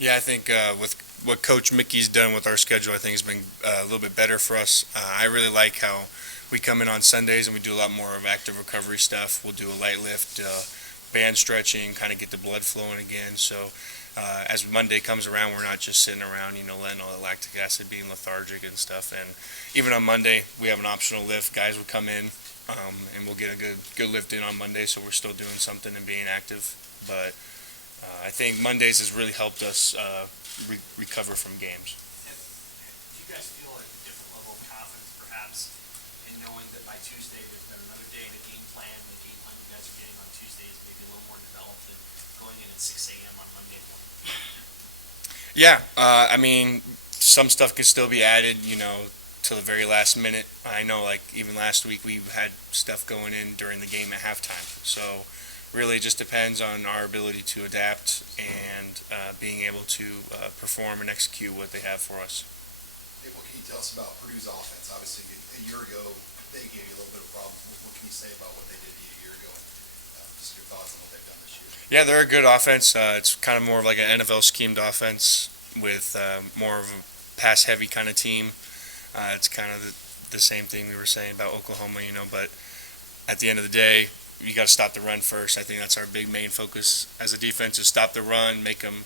Yeah, I think with what Coach Mickey's done with our schedule, I think has been a little bit better for us. I really like how we come in on Sundays and we do a lot more of active recovery stuff. We'll do a light lift, band stretching, kind of get the blood flowing again. So as Monday comes around, we're not just sitting around, letting all the lactic acid being lethargic and stuff. And even on Monday, we have an optional lift. Guys would come in, and we'll get a good lift in on Monday. So we're still doing something and being active, but. I think Mondays has really helped us recover from games. Do you guys feel a different level of confidence, perhaps, in knowing that by Tuesday there's been another day in the game plan, the game plan you guys are getting on Tuesday is maybe a little more developed than going in at 6 a.m. on Monday morning? Yeah, I mean, some stuff can still be added, till the very last minute. I know, like, even last week we had stuff going in during the game at halftime. So really just depends on our ability to adapt and being able to perform and execute what they have for us. Hey, what can you tell us about Purdue's offense? Obviously, a year ago, they gave you a little bit of problems. What can you say about what they did to you a year ago? Just your thoughts on what they've done this year. Yeah, they're a good offense. It's kind of more of like an NFL schemed offense with more of a pass-heavy kind of team. It's kind of the same thing we were saying about Oklahoma, but at the end of the day, you got to stop the run first. I think that's our big main focus as a defense is stop the run, make them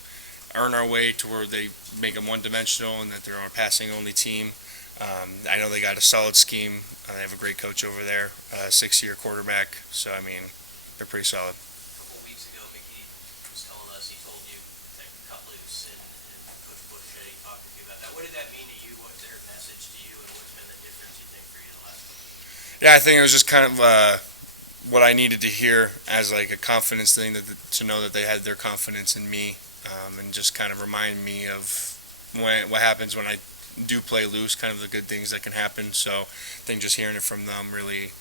earn our way to where they make them one-dimensional and that they're our passing-only team. I know they got a solid scheme. They have a great coach over there, 6-year quarterback. So, I mean, they're pretty solid. A couple of weeks ago, Mickey was telling us he told you to cut loose, and Coach Bush said he talked to you about that. What did that mean to you? What's their message to you, and what's been the difference, you think, for you in the last couple of weeks? Yeah, I think it was just kind of what I needed to hear as like a confidence thing to know that they had their confidence in me, and just kind of remind me of what happens when I do play loose, kind of the good things that can happen. So I think just hearing it from them really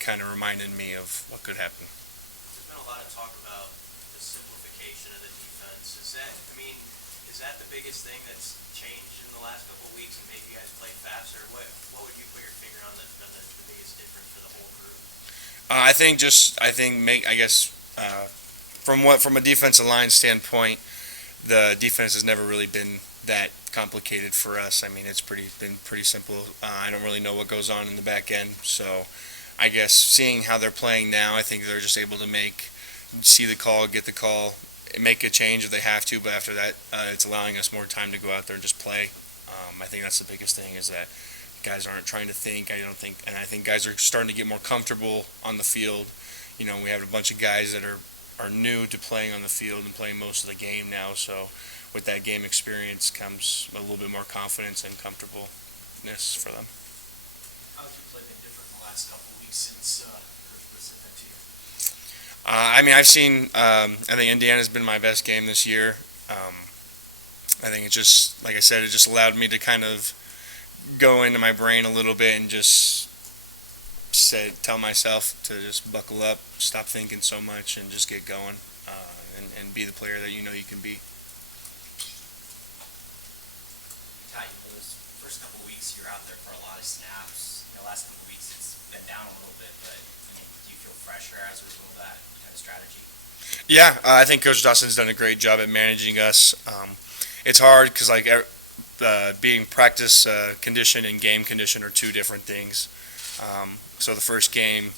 kind of reminded me of what could happen. There's been a lot of talk about the simplification of the defense. Is that the biggest thing that's changed in the last couple of weeks and made you guys play faster? What would you put your finger on that's been the biggest difference for the whole group? From a defensive line standpoint, the defense has never really been that complicated for us. I mean, it's been pretty simple. I don't really know what goes on in the back end, so I guess seeing how they're playing now, I think they're just able to see the call, get the call, make a change if they have to. But after that, it's allowing us more time to go out there and just play. I think that's the biggest thing is that guys aren't trying to think. I think guys are starting to get more comfortable on the field. We have a bunch of guys that are new to playing on the field and playing most of the game now. So with that game experience comes a little bit more confidence and comfortableness for them. How have you played been different in the last couple of weeks since Coach Bush said that to you? I think Indiana's been my best game this year. I think it just, like I said, it just allowed me to kind of go into my brain a little bit and just tell myself to just buckle up, stop thinking so much, and just get going, and be the player that you know you can be. Ty, those first couple of weeks you're out there for a lot of snaps. Last couple of weeks it's been down a little bit, but do you feel fresher as a result of that kind of strategy? Yeah, I think Coach Dawson's done a great job at managing us. It's hard because being practice condition and game condition are two different things. So the first game,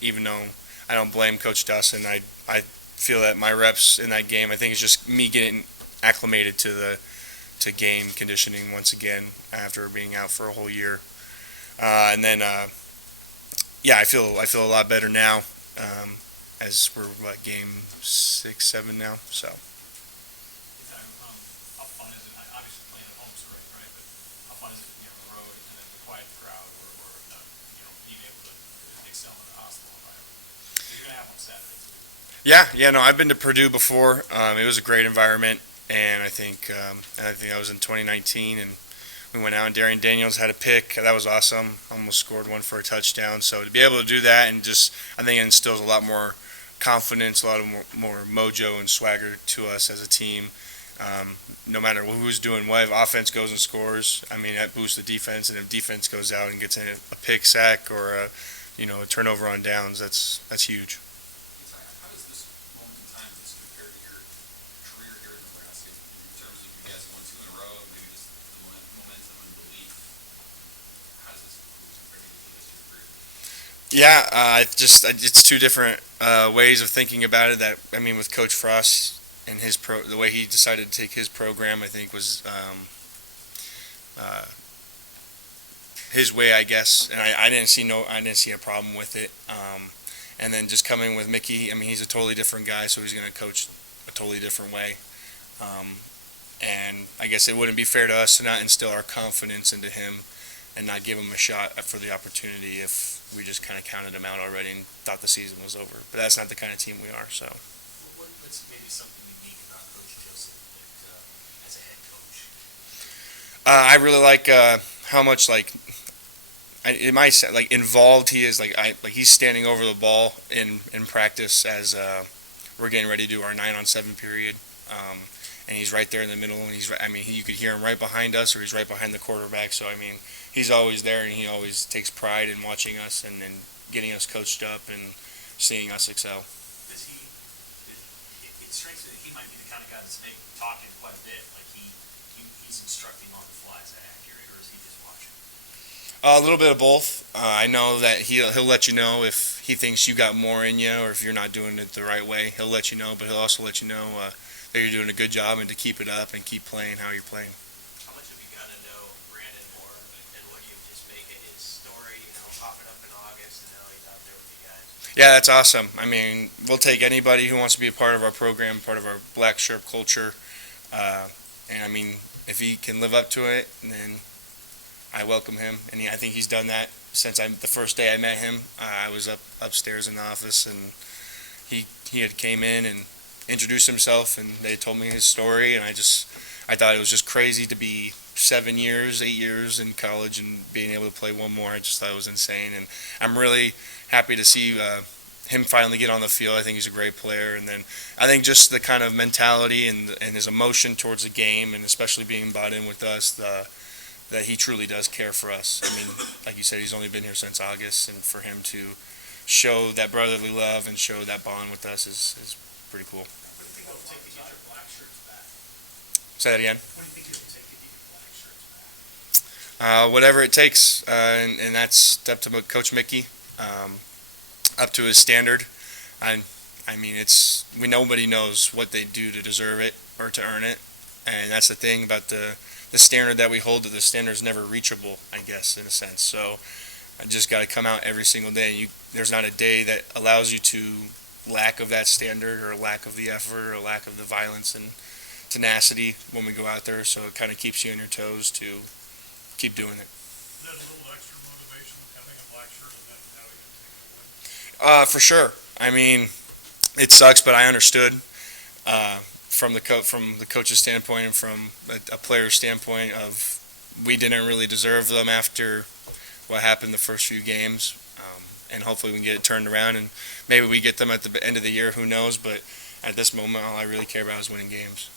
even though I don't blame Coach Dawson, I feel that my reps in that game, I think it's just me getting acclimated to game conditioning once again after being out for a whole year. And then, I feel a lot better now, as we're game 6, 7 now. So. How fun is it? Obviously playing at home is right? But how fun is it to be on the road and then the quiet crowd, or being able to excel in the hospital environment? You're gonna have one Saturday. Yeah, no, I've been to Purdue before. It was a great environment, and I think I was in 2019, and we went out and Darian Daniels had a pick. That was awesome. Almost scored one for a touchdown. So to be able to do that and I think it instills a lot more confidence, a lot of more mojo and swagger to us as a team. No matter who's doing what, if offense goes and scores, that boosts the defense. And if defense goes out and gets a pick sack or a turnover on downs, that's huge. How does this moment in time compare to your career here in Nebraska? Yeah, it's two different ways of thinking about it. That I mean, with Coach Frost and the way he decided to take his program, I think was his way, I guess. And I didn't see a problem with it. And then just coming with Mickey, I mean, he's a totally different guy, so he's going to coach a totally different way. And I guess it wouldn't be fair to us to not instill our confidence into him and not give him a shot for the opportunity if we just kind of counted him out already and thought the season was over. But that's not the kind of team we are. So What's maybe something unique about Coach Joseph as a head coach? I really like how much it might sound like involved he is. Like he's standing over the ball in practice as we're getting ready to do our 9-on-7 period. And he's right there in the middle, and you could hear him right behind us, or he's right behind the quarterback. So I mean, he's always there, and he always takes pride in watching us and getting us coached up and seeing us excel. It strikes me that he might be the kind of guy that's talking quite a bit, like he's instructing on the fly. Is that accurate, or is he just watching? A little bit of both. I know that he'll let you know if he thinks you got more in you, or if you're not doing it the right way. He'll let you know, but he'll also let you know that you're doing a good job and to keep it up and keep playing how you're playing. How much have you gotten to know Brandon more and what you've just making his story, popping up in August and now he's out there with you guys? Yeah, that's awesome. I mean, we'll take anybody who wants to be a part of our program, part of our black shirt culture. And I mean, if he can live up to it, then I welcome him. And I think he's done that since the first day I met him. I was upstairs in the office, and he had came in and introduced himself, and they told me his story, and I thought it was just crazy to be 8 years in college and being able to play one more. I just thought it was insane, and I'm really happy to see him finally get on the field. I think he's a great player, and then I think just the kind of mentality and his emotion towards the game, and especially being bought in with us, that he truly does care for us. I mean, like you said, he's only been here since August, and for him to show that brotherly love and show that bond with us is pretty cool. What do you think it'll take to get your black shirts back? Say that again. What do you think it'll take to get your black shirts back? Whatever it takes, and that's up to Coach Mickey, up to his standard. I mean, nobody knows what they do to deserve it or to earn it, and that's the thing about the standard that we hold. That the standard is never reachable, I guess, in a sense. So I just got to come out every single day. And there's not a day that allows you to lack of that standard, or lack of the effort, or lack of the violence and tenacity when we go out there. So it kind of keeps you on your toes to keep doing it. Is that a little extra motivation, having a black shirt and then having it taken away? For sure. I mean, it sucks, but I understood from the coach's standpoint and from a player's standpoint of we didn't really deserve them after what happened the first few games. And hopefully we can get it turned around, and maybe we get them at the end of the year, who knows. But at this moment, all I really care about is winning games.